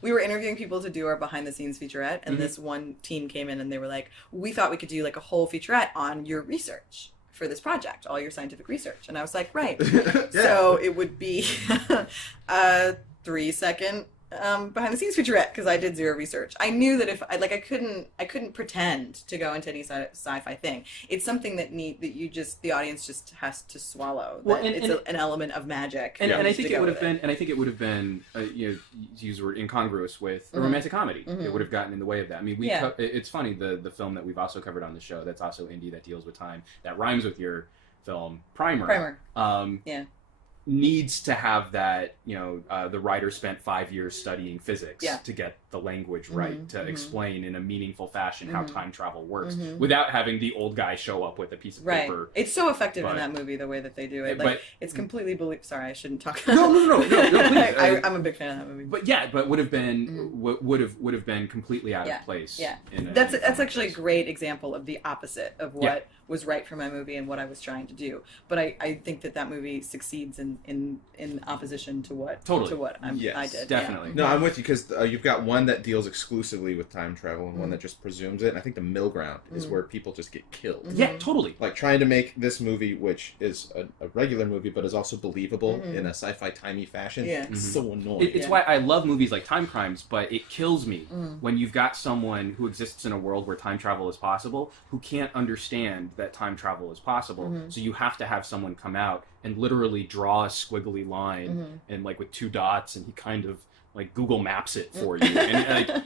we were interviewing people to do our behind the scenes featurette, and this one team came in and they were like, we thought we could do like a whole featurette on your research for this project, all your scientific research. And I was like, right. So it would be a 3-second behind the scenes featurette, because I did zero research. I knew that if I couldn't pretend to go into any sci-fi thing. It's something that the audience just has to swallow. Well, it's an element of magic. And I think it would have been to use the word incongruous with a romantic comedy. It would have gotten in the way of that. I mean, it's funny, the film that we've also covered on the show that's also indie, that deals with time, that rhymes with your film, Primer. Needs to have that, the writer spent 5 years studying physics to get the language right, to explain in a meaningful fashion how time travel works, without having the old guy show up with a piece of paper. It's so effective in that movie, the way that they do it. It's completely Sorry, I shouldn't talk. No, please. I'm a big fan of that movie. But would have been completely out of place. Yeah, that's actually a great example of the opposite of what was right for my movie and what I was trying to do. But I think that movie succeeds in opposition to what I did. Definitely. No, I'm with you, because you've got one that deals exclusively with time travel and one that just presumes it. And I think the middle ground is where people just get killed. Yeah, totally. Like trying to make this movie, which is a regular movie but is also believable in a sci-fi timey fashion. Yeah. It's so annoying. It's why I love movies like Time Crimes, but it kills me when you've got someone who exists in a world where time travel is possible who can't understand that time travel is possible. So you have to have someone come out and literally draw a squiggly line and like with 2 dots, and he kind of like Google Maps it for you. And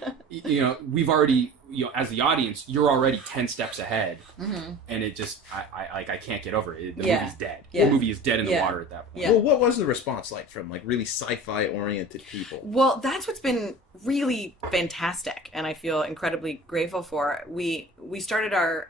we've already, as the audience, you're already 10 steps ahead, and it just I can't get over it. The movie's dead. The movie is dead in the water at that point. Well, what was the response like from like really sci-fi oriented people? Well, that's what's been really fantastic, and I feel incredibly grateful for. We started our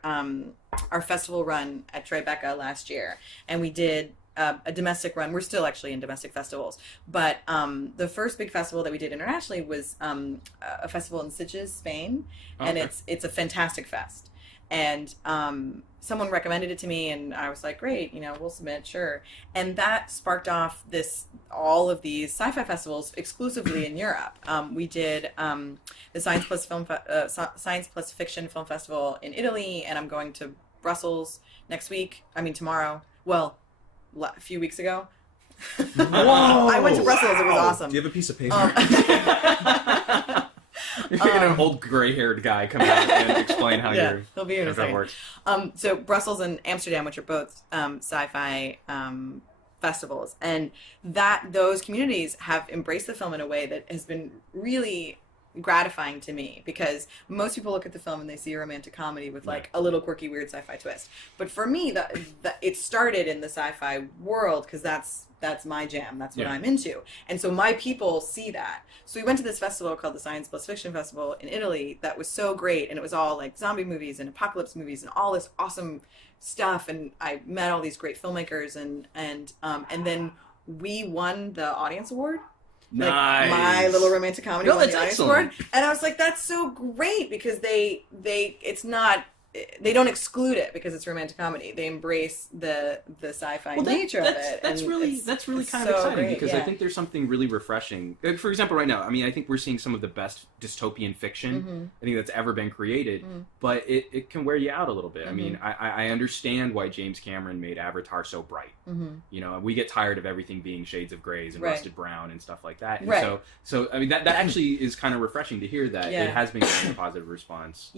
festival run at Tribeca last year, and we did a domestic run. We're still actually in domestic festivals, but the first big festival that we did internationally was a festival in Sitges, Spain, and it's a fantastic fest. And someone recommended it to me, and I was like, great, we'll submit, sure. And that sparked off all of these sci-fi festivals exclusively in Europe. We did the Science Plus Fiction Film Festival in Italy, and I'm going to Brussels tomorrow. Well, a few weeks ago. Whoa! I went to Brussels. It was awesome. Do you have a piece of paper? You're going to have an old gray-haired guy come out and explain how he'll be here in a second. Works. So Brussels and Amsterdam, which are both sci-fi festivals, and those communities have embraced the film in a way that has been really gratifying to me, because most people look at the film and they see a romantic comedy with like a little quirky, weird sci-fi twist. But for me, that it started in the sci-fi world, because that's my jam. That's what I'm into. And so my people see that. So we went to this festival called the Science Plus Fiction Festival in Italy that was so great, and it was all like zombie movies and apocalypse movies and all this awesome stuff, and I met all these great filmmakers, and then we won the audience award. Nice. Like, my little romantic comedy won the audience award. Excellent. And I was like, that's so great, because they don't exclude it because it's romantic comedy. They embrace the sci-fi nature of it. That's really kind of so exciting, great, because I think there's something really refreshing. For example, right now, I mean, I think we're seeing some of the best dystopian fiction I think that's ever been created, but it can wear you out a little bit. I mean, I understand why James Cameron made Avatar so bright. We get tired of everything being shades of grays and rusted brown and stuff like that. And so I mean, that actually is kind of refreshing to hear that it has been getting a positive response.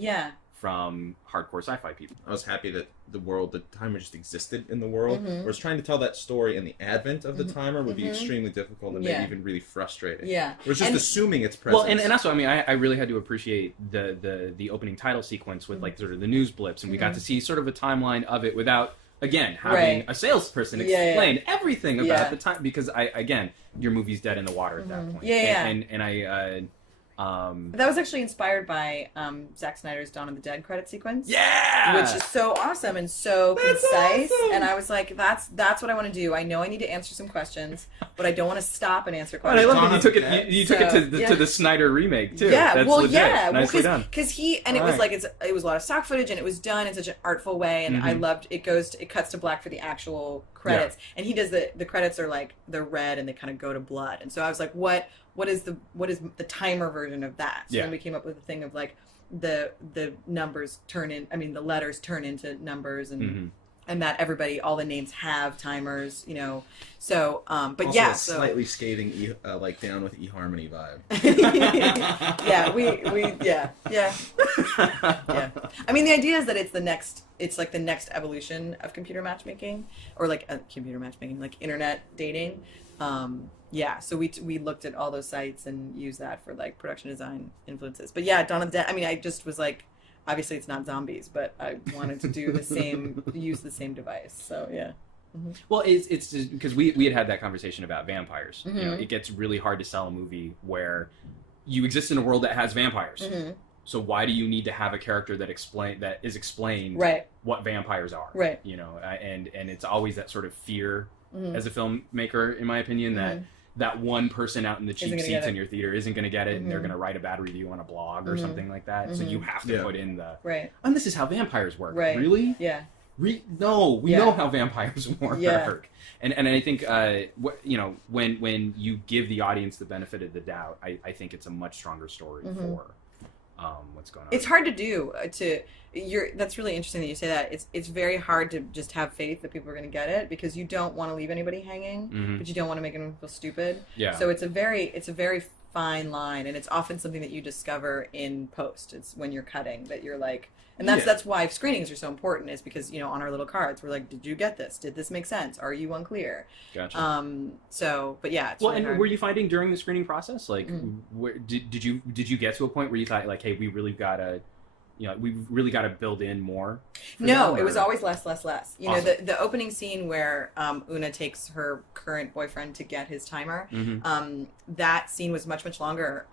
From hardcore sci-fi people. I was happy that the timer just existed in the world. Whereas trying to tell that story in the advent of the timer would be extremely difficult and maybe even really frustrating. Whereas just assuming its presence. Well, and also, I mean, I really had to appreciate the opening title sequence with like sort of the news blips, and we got to see sort of a timeline of it without, again, having a salesperson explain everything about the time, because your movie's dead in the water at that point. And I that was actually inspired by Zack Snyder's Dawn of the Dead credit sequence. Which is so awesome and so concise. Awesome. And I was like, that's what I want to do. I know I need to answer some questions, but I don't want to stop and answer questions. I love that you took it to the Snyder remake too. That's legit. Nicely done. Because it was like it was a lot of stock footage, and it was done in such an artful way, and I loved it. It cuts to black for the actual credits. credits, and he does the credits are like they're red and they kind of go to blood, and so I was like, what is the TiMER version of that? So then we came up with a thing of like the numbers the letters turn into numbers, and and that all the names have timers, you know. So, but also yeah, a slightly scathing, like Down with eHarmony vibe. yeah. I mean, the idea is that it's like the next evolution of computer matchmaking, or like computer matchmaking, like internet dating. So we looked at all those sites and used that for like production design influences. But yeah, Dawn of the Dead. I mean, I just was like, obviously it's not zombies, but I wanted to do use the same device. So yeah. Mm-hmm. Well, it's because we had that conversation about vampires. You know, it gets really hard to sell a movie where you exist in a world that has vampires. So why do you need to have a character that is explained what vampires are? Right. You know, and it's always that sort of fear as a filmmaker, in my opinion, that one person out in the cheap seats in your theater isn't going to get it, and they're going to write a bad review on a blog or something like that. So you have to put in the and this is how vampires work. Right. Really? Yeah. No, we know how vampires work. Yeah. And I think when you give the audience the benefit of the doubt, I think it's a much stronger story for what's going on. It's hard to do. That's really interesting that you say that. It's very hard to just have faith that people are going to get it, because you don't want to leave anybody hanging, but you don't want to make anyone feel stupid. Yeah. So it's a very fine line, and it's often something that you discover in post. It's when you're cutting that you're like. And that's why screenings are so important, is because, you know, on our little cards, we're like, did you get this? Did this make sense? Are you unclear? Gotcha. But yeah. It's really hard. Were you finding during the screening process, like, did you get to a point where you thought, like, hey, we really gotta build in more? No, it was always less. You know, the opening scene where Una takes her current boyfriend to get his timer, that scene was much longer.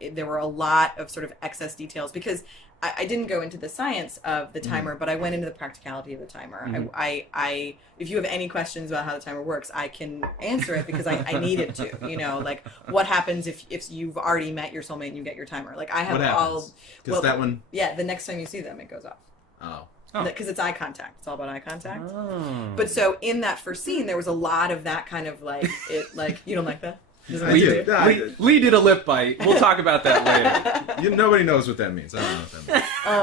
There were a lot of sort of excess details, because I didn't go into the science of the timer, but I went into the practicality of the timer. I if you have any questions about how the timer works, I can answer it, because I need it to. You know, like, what happens if you've already met your soulmate and you get your timer? Like, I have that one. Yeah, the next time you see them, it goes off. Oh. Because it's eye contact. It's all about eye contact. Oh. But so in that first scene, there was a lot of that kind of like you don't like that? Lee did a lip bite. We'll talk about that later. Nobody knows what that means. I don't know what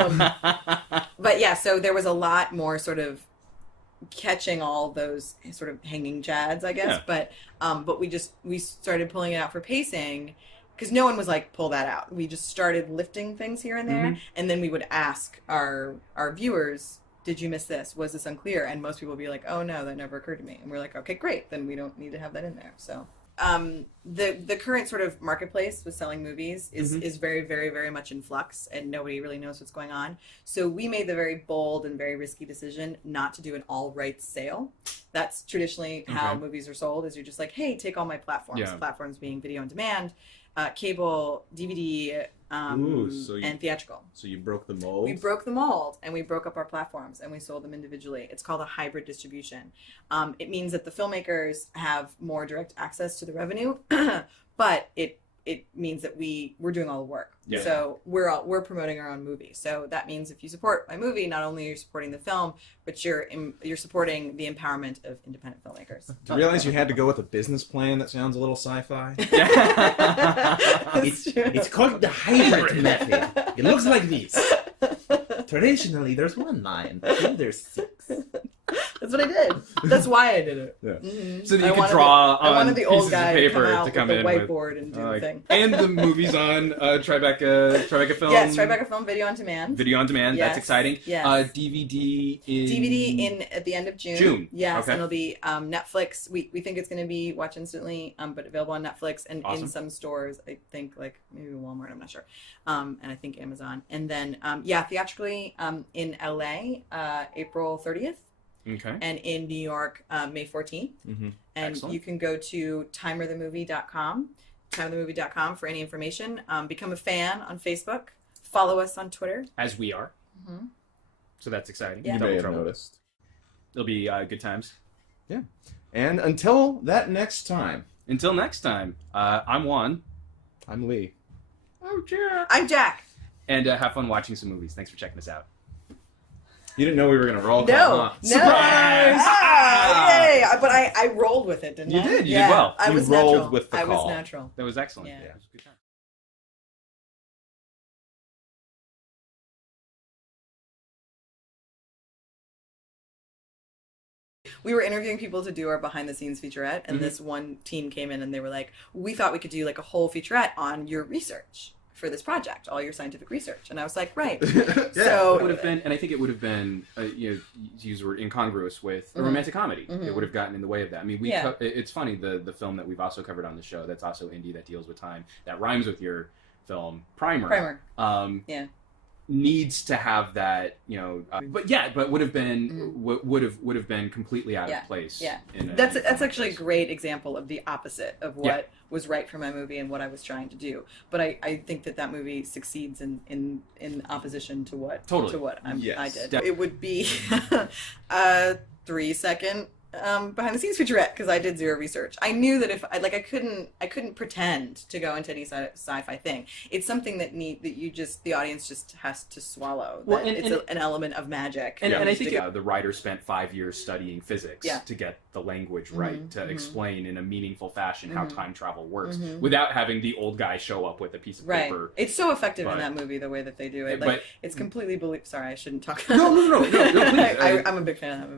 that means. But yeah, so there was a lot more sort of catching all those sort of hanging chads, I guess. Yeah. But we started pulling it out for pacing, because no one was like, pull that out. We just started lifting things here and there, and then we would ask our viewers, did you miss this? Was this unclear? And most people would be like, oh no, that never occurred to me. And we're like, okay, great, then we don't need to have that in there. So the current sort of marketplace with selling movies is very, very, very much in flux, and nobody really knows what's going on. So we made the very bold and very risky decision not to do an all rights sale. That's traditionally how movies are sold, is you're just like, hey, take all my platforms. Yeah. Platforms being video on demand, cable, DVD, and theatrical. So you broke the mold? We broke the mold, and we broke up our platforms, and we sold them individually. It's called a hybrid distribution. It means that the filmmakers have more direct access to the revenue, but it means that we're doing all the work. Yeah. So we're promoting our own movie. So that means if you support my movie, not only are you supporting the film, but you're supporting the empowerment of independent filmmakers. Do you realize you had to go with a business plan that sounds a little sci-fi? It's called the hybrid method. It looks like this. Traditionally, there's one line. Now there's 6. That's what I did. That's why I did it. Yeah. So that you could draw on the old guy paper to come in with the whiteboard and do the thing. And the movie's on Tribeca Film. Yes, Tribeca Film Video on Demand. Video on Demand. Yes. That's exciting. Yes. DVD at the end of June. Yes, and it'll be Netflix. We think it's going to be watch instantly, but available on Netflix and in some stores. I think like maybe Walmart. I'm not sure. And I think Amazon. And then theatrically in LA, April 30th. Okay. And in New York, May 14th. And excellent. You can go to timerthemovie.com for any information. Become a fan on Facebook. Follow us on Twitter. As we are. So that's exciting. Yeah. You may have noticed. It'll be good times. Yeah. And until that next time. I'm Juan. I'm Lee. I'm Jack. And have fun watching some movies. Thanks for checking us out. You didn't know we were going to roll No. call, huh? No. Surprise! Yay! But I rolled with it, didn't I? You did. You did well. I You was rolled natural. with the I call. was natural. That was excellent. Yeah. It was a good time. We were interviewing people to do our behind the scenes featurette, and this one team came in and they were like, we thought we could do like a whole featurette on your research for this project, all your scientific research. And I was like, right. So it would have been, and I think it would have been, you know, to use the word, incongruous with a romantic comedy. It would have gotten in the way of that. I mean, it's funny, the film that we've also covered on the show that's also indie, that deals with time, that rhymes with your film, Primer. Needs to have that, you know, but would have been would have been completely out of place. Yeah, that's actually a great example of the opposite of what was right for my movie and what I was trying to do. But I think that movie succeeds in opposition to what I did. It would be a 3-second behind the scenes featurette because I did zero research. I knew that if I couldn't pretend to go into any sci-fi thing. It's something that the audience just has to swallow. Well, it's an element of magic. And I think the writer spent 5 years studying physics to get the language right to explain in a meaningful fashion how time travel works without having the old guy show up with a piece of paper. It's so effective in that movie the way that they do it. Like it's completely Sorry, I shouldn't talk. No, please. I'm a big fan of that movie.